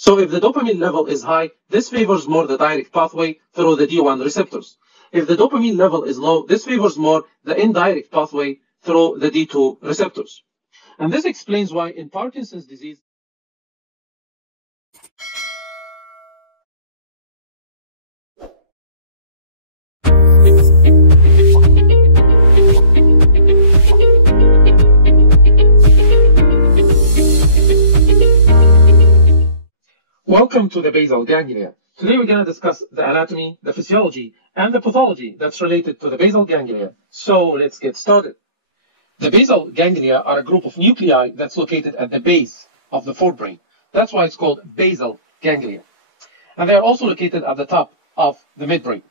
So if the dopamine level is high, this favors more the direct pathway through the D1 receptors. If the dopamine level is low, this favors more the indirect pathway through the D2 receptors. And this explains why in Parkinson's disease, welcome to the basal ganglia. Today we're going to discuss the anatomy, the physiology, and the pathology that's related to the basal ganglia. So let's get started. The basal ganglia are a group of nuclei that's located at the base of the forebrain. That's why it's called basal ganglia. And they are also located at the top of the midbrain.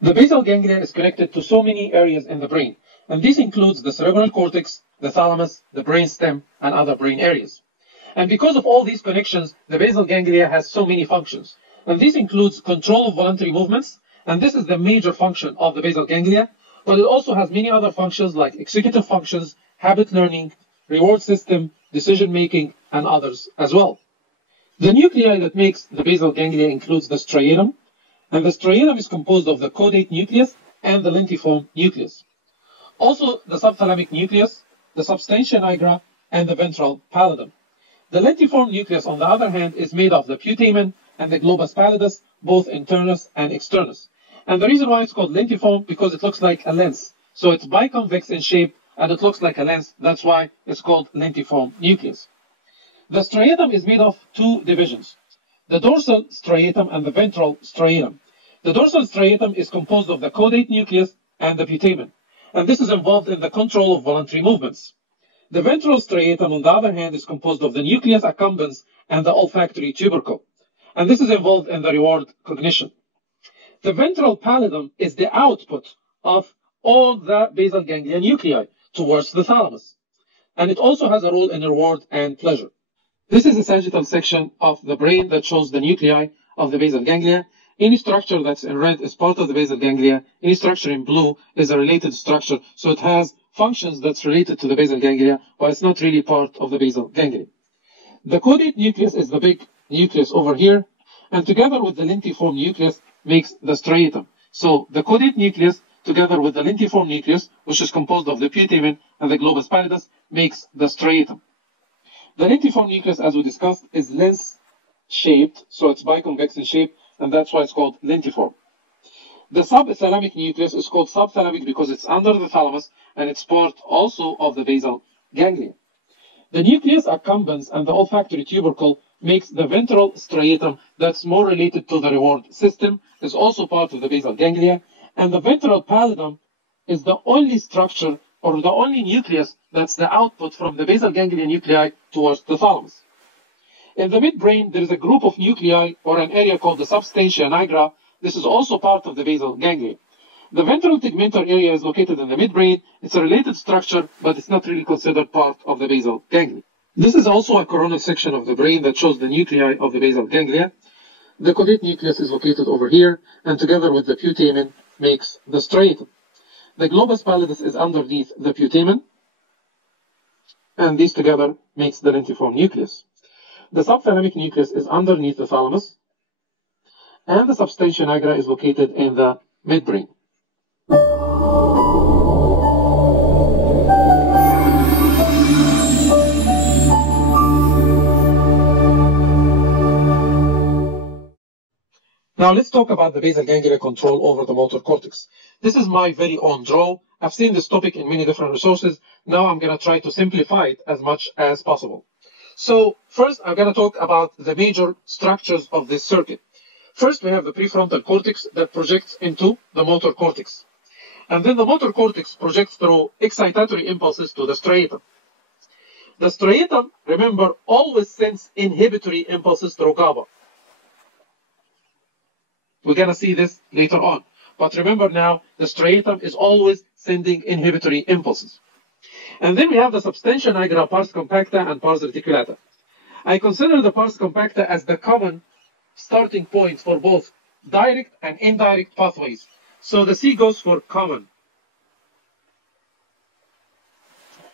The basal ganglia is connected to so many areas in the brain, and this includes the cerebral cortex, the thalamus, the brainstem, and other brain areas. And because of all these connections, the basal ganglia has so many functions. And this includes control of voluntary movements, and this is the major function of the basal ganglia, but it also has many other functions like executive functions, habit learning, reward system, decision making, and others as well. The nuclei that makes the basal ganglia includes the striatum, and the striatum is composed of the caudate nucleus and the lentiform nucleus. Also the subthalamic nucleus, the substantia nigra, and the ventral pallidum. The lentiform nucleus, on the other hand, is made of the putamen and the globus pallidus, both internus and externus. And the reason why it's called lentiform, because it looks like a lens. So it's biconvex in shape, and it looks like a lens. That's why it's called lentiform nucleus. The striatum is made of two divisions, the dorsal striatum and the ventral striatum. The dorsal striatum is composed of the caudate nucleus and the putamen, and this is involved in the control of voluntary movements. The ventral striatum, on the other hand, is composed of the nucleus accumbens and the olfactory tubercle, and this is involved in the reward cognition. The ventral pallidum is the output of all the basal ganglia nuclei towards the thalamus, and it also has a role in reward and pleasure. This is the sagittal section of the brain that shows the nuclei of the basal ganglia. Any structure that's in red is part of the basal ganglia. Any structure in blue is a related structure, so it has functions that's related to the basal ganglia, but it's not really part of the basal ganglia. The caudate nucleus is the big nucleus over here, and together with the lentiform nucleus makes the striatum. So the caudate nucleus together with the lentiform nucleus, which is composed of the putamen and the globus pallidus, makes the striatum. The lentiform nucleus, as we discussed, is lens-shaped, so it's biconvex in shape, and that's why it's called lentiform. The subthalamic nucleus is called subthalamic because it's under the thalamus, and it's part also of the basal ganglia. The nucleus accumbens and the olfactory tubercle makes the ventral striatum that's more related to the reward system, is also part of the basal ganglia, and the ventral pallidum is the only structure or the only nucleus that's the output from the basal ganglia nuclei towards the thalamus. In the midbrain, there is a group of nuclei or an area called the substantia nigra. This is also part of the basal ganglia. The ventral tegmental area is located in the midbrain. It's a related structure, but it's not really considered part of the basal ganglia. This is also a coronal section of the brain that shows the nuclei of the basal ganglia. The caudate nucleus is located over here, and together with the putamen makes the striatum. The globus pallidus is underneath the putamen, and these together makes the lentiform nucleus. The subthalamic nucleus is underneath the thalamus, and the substantia nigra is located in the midbrain. Now let's talk about the basal ganglia control over the motor cortex. This is my very own draw. I've seen this topic in many different resources. Now I'm going to try to simplify it as much as possible. So first I'm going to talk about the major structures of this circuit. First we have the prefrontal cortex that projects into the motor cortex. And then the motor cortex projects through excitatory impulses to the striatum. The striatum, remember, always sends inhibitory impulses through GABA. We're going to see this later on. But remember now, the striatum is always sending inhibitory impulses. And then we have the substantia nigra, pars compacta, and pars reticulata. I consider the pars compacta as the common starting point for both direct and indirect pathways. So the C goes for common.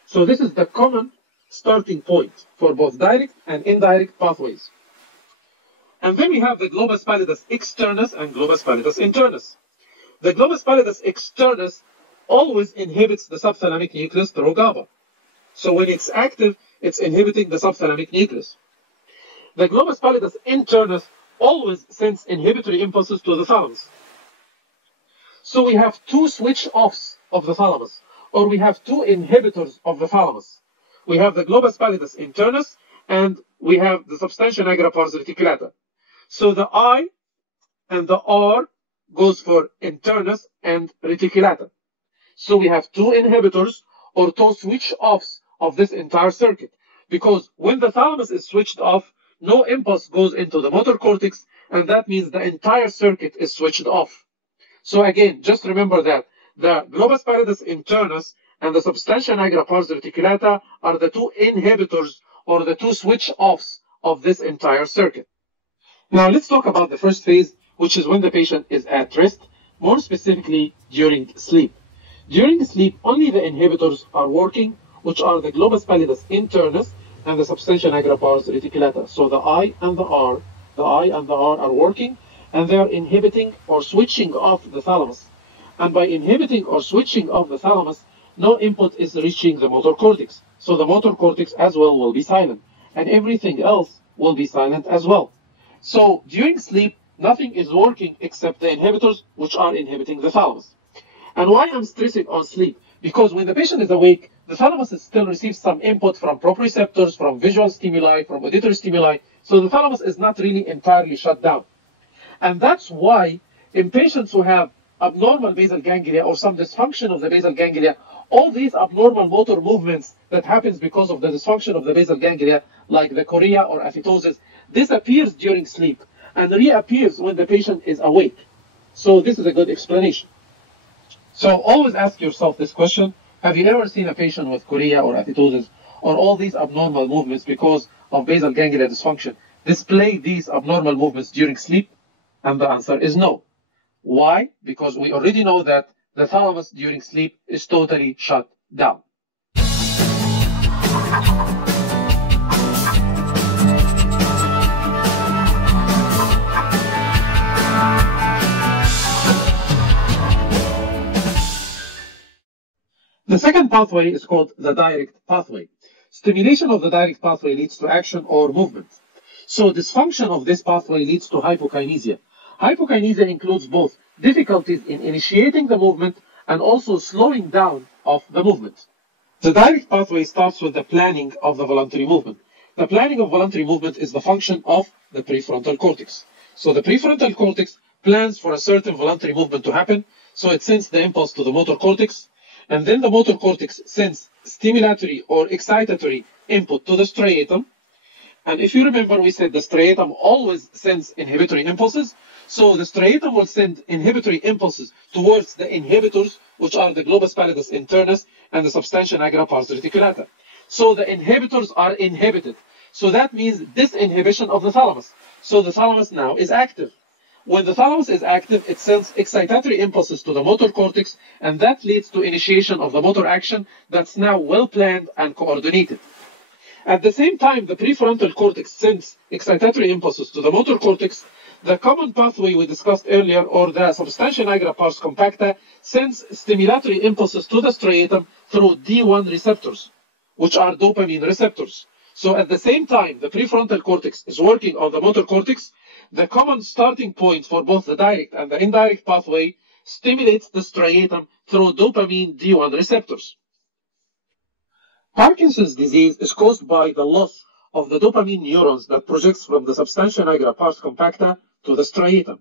So this is the common starting point for both direct and indirect pathways. And then we have the globus pallidus externus and globus pallidus internus. The globus pallidus externus always inhibits the subthalamic nucleus through GABA. So when it's active, it's inhibiting the subthalamic nucleus. The globus pallidus internus always sends inhibitory impulses to the thalamus. So we have two switch-offs of the thalamus, or we have two inhibitors of the thalamus. We have the globus pallidus internus, and we have the substantia nigra pars reticulata. So the I and the R goes for internus and reticulata. So we have two inhibitors, or two switch-offs of this entire circuit, because when the thalamus is switched off, no impulse goes into the motor cortex, and that means the entire circuit is switched off. So again, just remember that the globus pallidus internus and the substantia nigra pars reticulata are the two inhibitors, or the two switch-offs of this entire circuit. Now let's talk about the first phase, which is when the patient is at rest, more specifically during sleep. During sleep, only the inhibitors are working, which are the globus pallidus internus and the substantia nigra pars reticulata. So the I and the R are working, and they are inhibiting or switching off the thalamus. And by inhibiting or switching off the thalamus, no input is reaching the motor cortex. So the motor cortex as well will be silent, and everything else will be silent as well. So during sleep, nothing is working except the inhibitors, which are inhibiting the thalamus. And why I'm stressing on sleep? Because when the patient is awake, the thalamus still receives some input from proprioceptors, from visual stimuli, from auditory stimuli. So the thalamus is not really entirely shut down. And that's why in patients who have abnormal basal ganglia or some dysfunction of the basal ganglia, all these abnormal motor movements that happens because of the dysfunction of the basal ganglia, like the chorea or athetosis, disappears during sleep and reappears when the patient is awake. So this is a good explanation. So always ask yourself this question: have you ever seen a patient with chorea or athetosis or all these abnormal movements because of basal ganglia dysfunction display these abnormal movements during sleep? And the answer is no. Why? Because we already know that the thalamus during sleep is totally shut down. The second pathway is called the direct pathway. Stimulation of the direct pathway leads to action or movement. So dysfunction of this pathway leads to hypokinesia. Hypokinesia includes both difficulties in initiating the movement and also slowing down of the movement. The direct pathway starts with the planning of the voluntary movement. The planning of voluntary movement is the function of the prefrontal cortex. So the prefrontal cortex plans for a certain voluntary movement to happen, so it sends the impulse to the motor cortex, and then the motor cortex sends stimulatory or excitatory input to the striatum. And if you remember, we said the striatum always sends inhibitory impulses. So the striatum will send inhibitory impulses towards the inhibitors, which are the globus pallidus internus and the substantia nigra pars reticulata. So the inhibitors are inhibited. So that means disinhibition of the thalamus. So the thalamus now is active. When the thalamus is active, it sends excitatory impulses to the motor cortex, and that leads to initiation of the motor action that's now well planned and coordinated. At the same time, the prefrontal cortex sends excitatory impulses to the motor cortex. The common pathway we discussed earlier, or the substantia nigra pars compacta, sends stimulatory impulses to the striatum through D1 receptors, which are dopamine receptors. So at the same time, the prefrontal cortex is working on the motor cortex. The common starting point for both the direct and the indirect pathway stimulates the striatum through dopamine D1 receptors. Parkinson's disease is caused by the loss of the dopamine neurons that projects from the substantia nigra pars compacta to the striatum.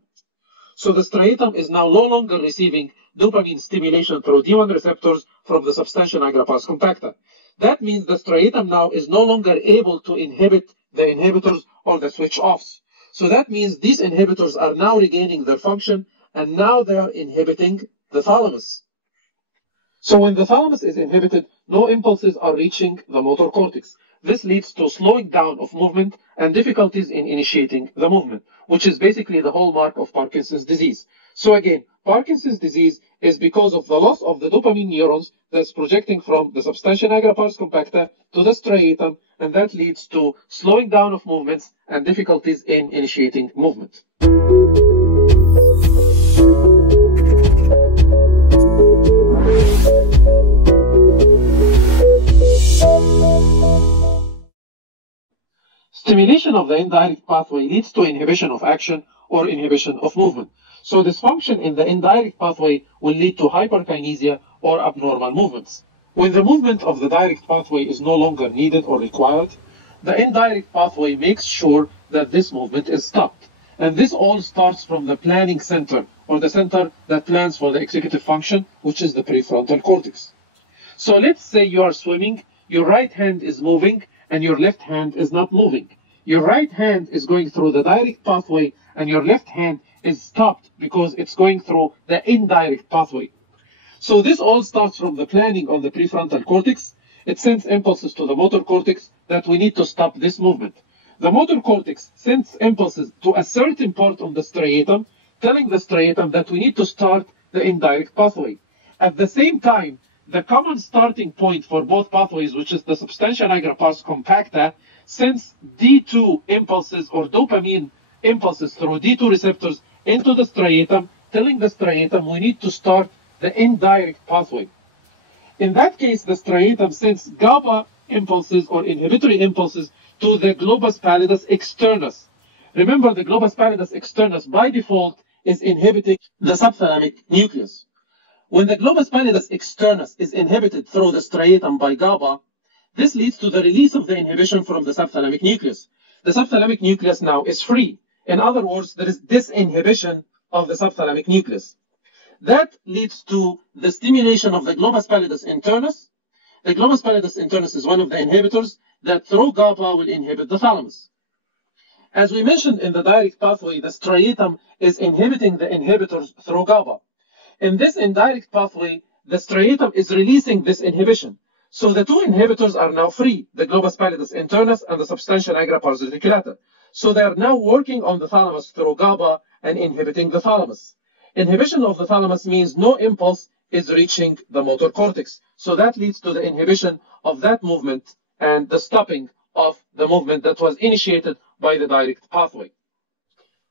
So the striatum is now no longer receiving dopamine stimulation through D1 receptors from the substantia nigra pars compacta. That means the striatum now is no longer able to inhibit the inhibitors or the switch-offs. So that means these inhibitors are now regaining their function, and now they are inhibiting the thalamus. So when the thalamus is inhibited, no impulses are reaching the motor cortex. This leads to slowing down of movement and difficulties in initiating the movement, which is basically the hallmark of Parkinson's disease. So again, Parkinson's disease is because of the loss of the dopamine neurons that's projecting from the substantia nigra pars compacta to the striatum, and that leads to slowing down of movements and difficulties in initiating movement. Stimulation of the indirect pathway leads to inhibition of action or inhibition of movement. So dysfunction in the indirect pathway will lead to hyperkinesia or abnormal movements. When the movement of the direct pathway is no longer needed or required, the indirect pathway makes sure that this movement is stopped. And this all starts from the planning center, or the center that plans for the executive function, which is the prefrontal cortex. So let's say you are swimming, your right hand is moving, and your left hand is not moving. Your right hand is going through the direct pathway, and your left hand is stopped because it's going through the indirect pathway. So this all starts from the planning on the prefrontal cortex. It sends impulses to the motor cortex that we need to stop this movement. The motor cortex sends impulses to a certain part of the striatum, telling the striatum that we need to start the indirect pathway. At the same time, the common starting point for both pathways, which is the substantia nigra pars compacta, sends D2 impulses or dopamine impulses through D2 receptors into the striatum, telling the striatum we need to start the indirect pathway. In that case, the striatum sends GABA impulses or inhibitory impulses to the globus pallidus externus. Remember, the globus pallidus externus by default is inhibiting the subthalamic nucleus. When the globus pallidus externus is inhibited through the striatum by GABA, this leads to the release of the inhibition from the subthalamic nucleus. The subthalamic nucleus now is free. In other words, there is disinhibition of the subthalamic nucleus. That leads to the stimulation of the globus pallidus internus. The globus pallidus internus is one of the inhibitors that through GABA will inhibit the thalamus. As we mentioned in the direct pathway, the striatum is inhibiting the inhibitors through GABA. In this indirect pathway, the striatum is releasing this inhibition. So the two inhibitors are now free, the globus pallidus internus and the substantia nigra pars reticulata. So they are now working on the thalamus through GABA and inhibiting the thalamus. Inhibition of the thalamus means no impulse is reaching the motor cortex. So that leads to the inhibition of that movement and the stopping of the movement that was initiated by the direct pathway.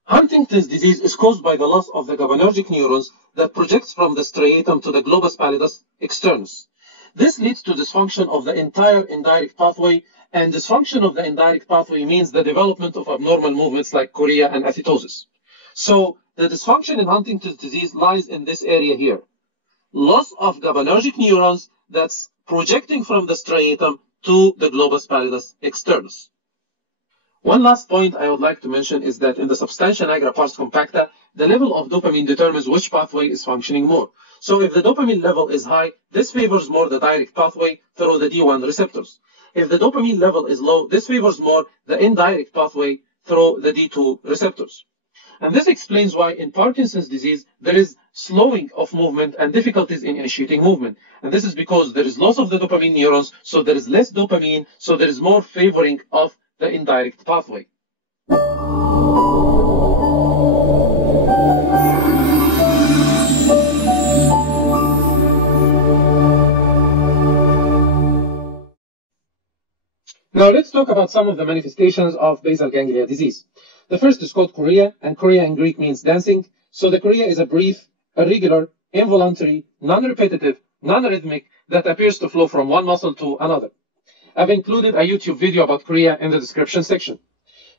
Huntington's disease is caused by the loss of the GABAergic neurons that projects from the striatum to the globus pallidus externus. This leads to dysfunction of the entire indirect pathway, and dysfunction of the indirect pathway means the development of abnormal movements like chorea and athetosis. So the dysfunction in Huntington's disease lies in this area here. Loss of GABAergic neurons that's projecting from the striatum to the globus pallidus externus. One last point I would like to mention is that in the substantia nigra pars compacta, the level of dopamine determines which pathway is functioning more. So if the dopamine level is high, this favors more the direct pathway through the D1 receptors. If the dopamine level is low, this favors more the indirect pathway through the D2 receptors. And this explains why in Parkinson's disease, there is slowing of movement and difficulties in initiating movement. And this is because there is loss of the dopamine neurons, so there is less dopamine, so there is more favoring of the indirect pathway. Now let's talk about some of the manifestations of basal ganglia disease. The first is called chorea, and chorea in Greek means dancing. So the chorea is a brief, irregular, involuntary, non-repetitive, non-rhythmic that appears to flow from one muscle to another. I've included a YouTube video about chorea in the description section.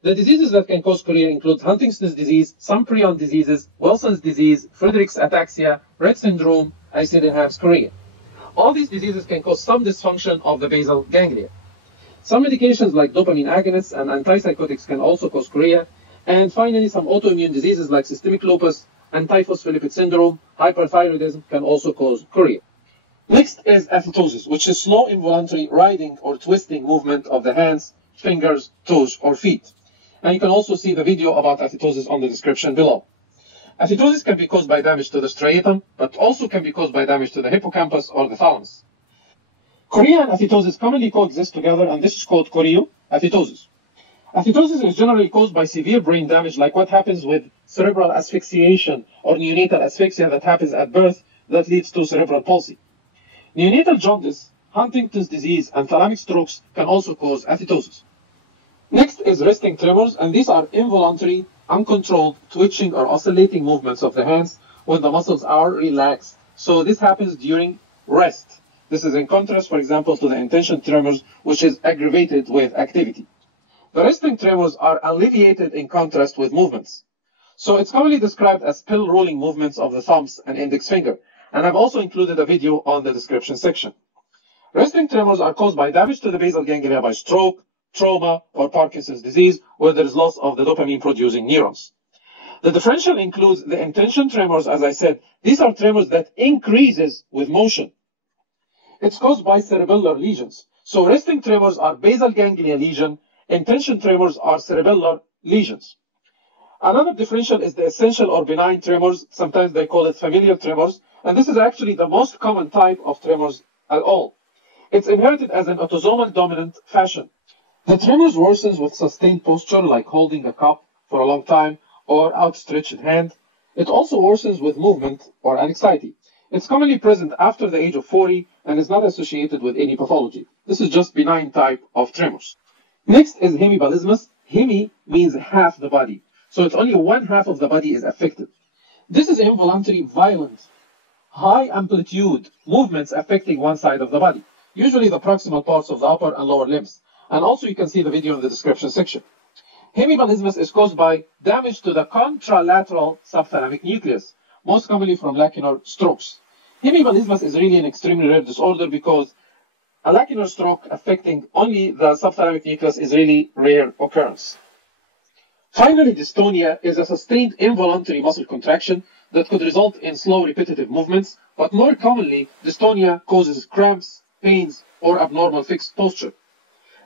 The diseases that can cause chorea include Huntington's disease, some prion diseases, Wilson's disease, Friedreich's ataxia, Rett syndrome, acid-enhanced chorea. All these diseases can cause some dysfunction of the basal ganglia. Some medications like dopamine agonists and antipsychotics can also cause chorea. And finally, some autoimmune diseases like systemic lupus and antiphospholipid syndrome, hyperthyroidism can also cause chorea. Next is athetosis, which is slow involuntary riding or twisting movement of the hands, fingers, toes, or feet. And you can also see the video about athetosis on the description below. Athetosis can be caused by damage to the striatum, but also can be caused by damage to the hippocampus or the thalamus. Chorea and athetosis commonly coexist together, and this is called choreoathetosis. Athetosis is generally caused by severe brain damage, like what happens with cerebral asphyxiation or neonatal asphyxia that happens at birth that leads to cerebral palsy. Neonatal jaundice Huntington's disease and thalamic strokes can also cause athetosis. Next is resting tremors, and these are involuntary, uncontrolled, twitching or oscillating movements of the hands when the muscles are relaxed. So this happens during rest. This is in contrast, for example, to the intention tremors, which is aggravated with activity. The resting tremors are alleviated in contrast with movements. So it's commonly described as pill rolling movements of the thumbs and index finger, and I've also included a video on the description section. Resting tremors are caused by damage to the basal ganglia by stroke, trauma, or Parkinson's disease, where there is loss of the dopamine-producing neurons. The differential includes the intention tremors. As I said, these are tremors that increases with motion. It's caused by cerebellar lesions. So resting tremors are basal ganglia lesion, intention tremors are cerebellar lesions. Another differential is the essential or benign tremors. Sometimes they call it familial tremors, and this is actually the most common type of tremors at all. It's inherited as an autosomal dominant fashion. The tremors worsens with sustained posture, like holding a cup for a long time or outstretched hand. It also worsens with movement or anxiety. It's commonly present after the age of 40 and is not associated with any pathology. This is just benign type of tremors. Next is hemiballismus. Hemi means half the body. So it's only one half of the body is affected. This is involuntary, violent, high amplitude movements affecting one side of the body, usually the proximal parts of the upper and lower limbs. And also you can see the video in the description section. Hemiballismus is caused by damage to the contralateral subthalamic nucleus, most commonly from lacunar strokes. Hemiballismus is really an extremely rare disorder because a lacunar stroke affecting only the subthalamic nucleus is really rare occurrence. Finally, dystonia is a sustained involuntary muscle contraction that could result in slow repetitive movements, but more commonly, dystonia causes cramps, pains, or abnormal fixed posture.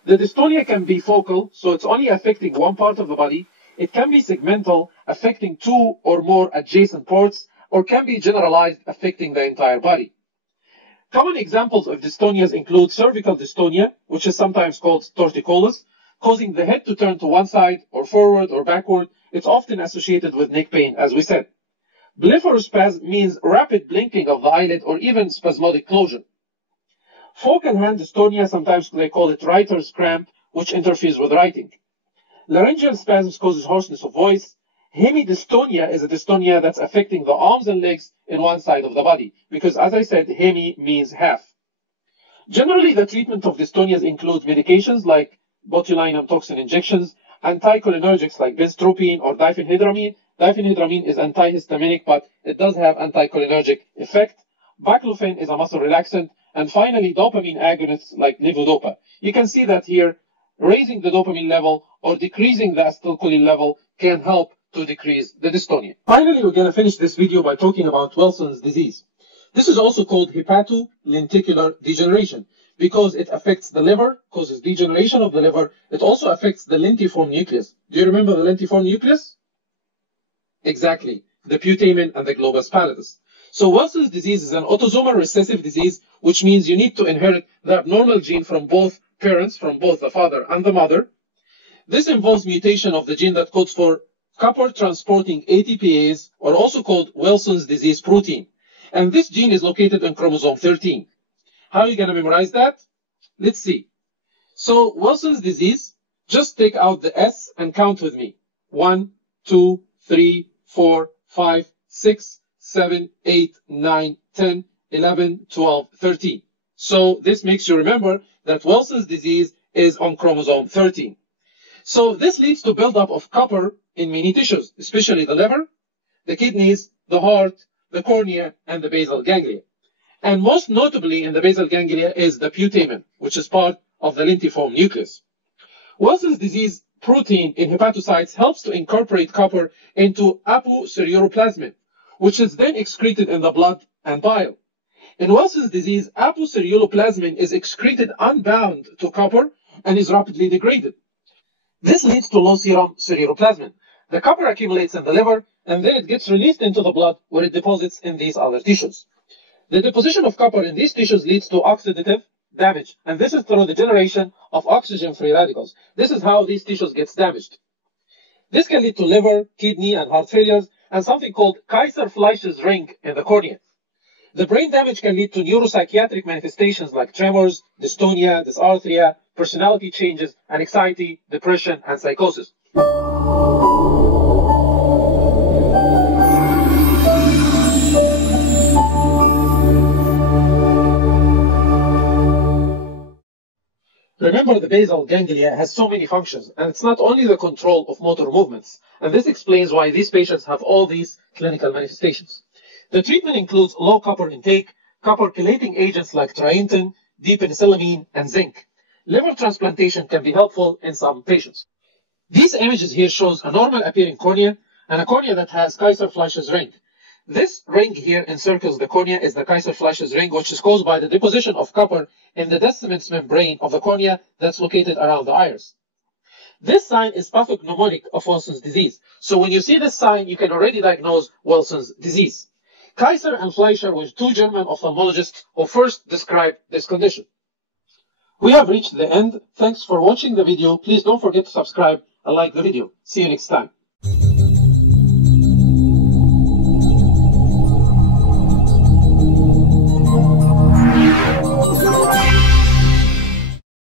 The dystonia can be focal, so it's only affecting one part of the body. It can be segmental, affecting two or more adjacent parts, or can be generalized, affecting the entire body. Common examples of dystonias include cervical dystonia, which is sometimes called torticollis, causing the head to turn to one side or forward or backward. It's often associated with neck pain, as we said. Blepharospasm means rapid blinking of the eyelid or even spasmodic closure. Focal hand dystonia, sometimes they call it writer's cramp, which interferes with writing. Laryngeal spasms causes hoarseness of voice. Hemidystonia is a dystonia that's affecting the arms and legs in one side of the body, because as I said, hemi means half. Generally, the treatment of dystonias includes medications like botulinum toxin injections, anticholinergics like benztropine or diphenhydramine. Diphenhydramine is antihistaminic, but it does have anticholinergic effect. Baclofen is a muscle relaxant. And finally, dopamine agonists like levodopa. You can see that here, raising the dopamine level or decreasing the acetylcholine level can help to decrease the dystonia. Finally, we're going to finish this video by talking about Wilson's disease. This is also called hepatolenticular degeneration because it affects the liver, causes degeneration of the liver. It also affects the lentiform nucleus. Do you remember the lentiform nucleus? Exactly, the putamen and the globus pallidus. So Wilson's disease is an autosomal recessive disease, which means you need to inherit the abnormal gene from both parents, from both the father and the mother. This involves mutation of the gene that codes for copper transporting ATPase, or also called Wilson's disease protein. And this gene is located in chromosome 13. How are you going to memorize that? Let's see. So Wilson's disease, just take out the S and count with me. 1, 2, 3, 4, 5, 6, 7, 8, 9, 10, 11, 12, 13. So this makes you remember that Wilson's disease is on chromosome 13. So this leads to buildup of copper in many tissues, especially the liver, the kidneys, the heart, the cornea, and the basal ganglia. And most notably in the basal ganglia is the putamen, which is part of the lentiform nucleus. Wilson's disease protein in hepatocytes helps to incorporate copper into apoceruloplasmin, which is then excreted in the blood and bile. In Wilson's disease, apoceruloplasmin is excreted unbound to copper and is rapidly degraded. This leads to low serum ceruloplasmin. The copper accumulates in the liver, and then it gets released into the blood where it deposits in these other tissues. The deposition of copper in these tissues leads to oxidative damage, and this is through the generation of oxygen-free radicals. This is how these tissues get damaged. This can lead to liver, kidney, and heart failures, and something called Kayser-Fleischer's ring in the cornea. The brain damage can lead to neuropsychiatric manifestations like tremors, dystonia, dysarthria, personality changes, anxiety, depression, and psychosis. Remember, the basal ganglia has so many functions, and it's not only the control of motor movements, and this explains why these patients have all these clinical manifestations. The treatment includes low copper intake, copper chelating agents like trientin, dipenicillamine, and zinc. Liver transplantation can be helpful in some patients. These images here shows a normal appearing cornea and a cornea that has Kayser-Fleischer's ring. This ring here encircles the cornea is the Kayser-Fleischer's ring, which is caused by the deposition of copper in the descendants membrane of the cornea that's located around the iris. This sign is pathognomonic of Wilson's disease. So when you see this sign, you can already diagnose Wilson's disease. Kayser and Fleischer were two German ophthalmologists who first described this condition. We have reached the end. Thanks for watching the video. Please don't forget to subscribe and like the video. See you next time.